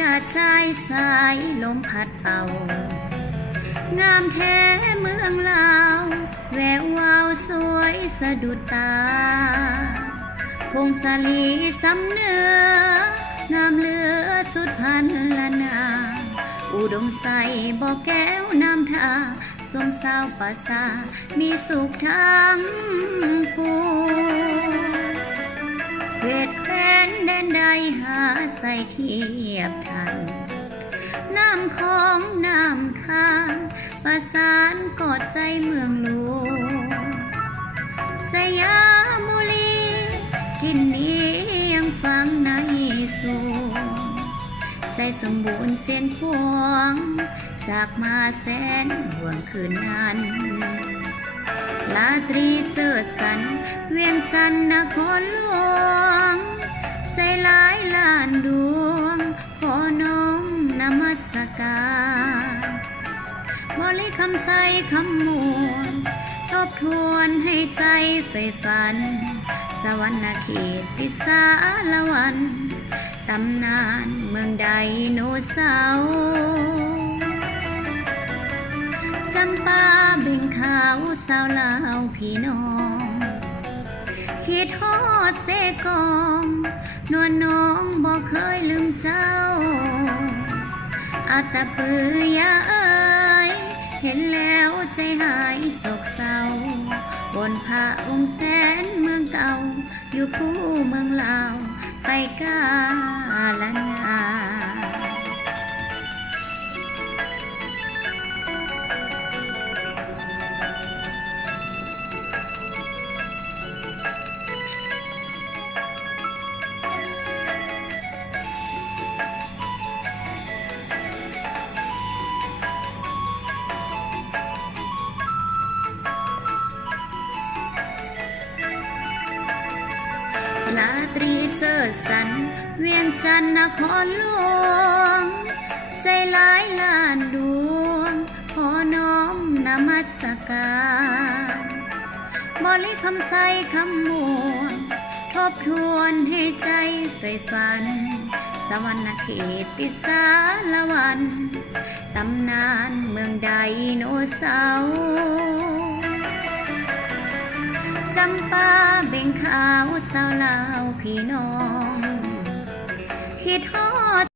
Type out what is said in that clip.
กาใจสายลมพัดเอางามแท้เมืองลาวแวววาวสวยสะดุดตาพงสาลีสำเนื้องามเหลือสุดพันละนาอุดมใสบ่อแก้วน้ำทาสมสาวป่าสามีสุขทั้งผู้เวทแคว้นแดนใดหาใส่เทียบทันน้ำของน้ำค้างประสานกอดใจเมืองหลวงสยามบุรีทินนี้ยังฟังในสูงใส่สมบูรณ์เส้นพวงจากมาแสนห่วงคืนนั้นลาตรีเสิร์สันเวียงจันทน์นครหลวงใจหลายล้านดวงขอน้อมนมัสการบริคำใส่คำมวลทบทวนให้ใจใฝ่ฝันสวรรค์เขตติสาละวันตำนานเมืองไดโนเสาร์จำปาเบ่งขาวสาวลาวพี่น้องคิดฮอดเสกองนวลน้องบอกเคยลืมเจ้าอาตะปือยาเอ่ยเห็นแล้วใจหายโศกเศร้าบนพระองค์แสนเมืองเก่าอยู่คู่เมืองลาวไปกาลนาลาตรีเสิร์สันเวียงจันทน์นครหลวงใจหลายล้านดวงขอน้อมนมัสการบริคำใส่คำมวลทบทวนให้ใจใฝ่ฝันสวรรค์เขตติสาละวันตำนานเมืองไดโนเสาร์จำปาเบ่งขาวสาวลาวพี่น้องคิดฮอ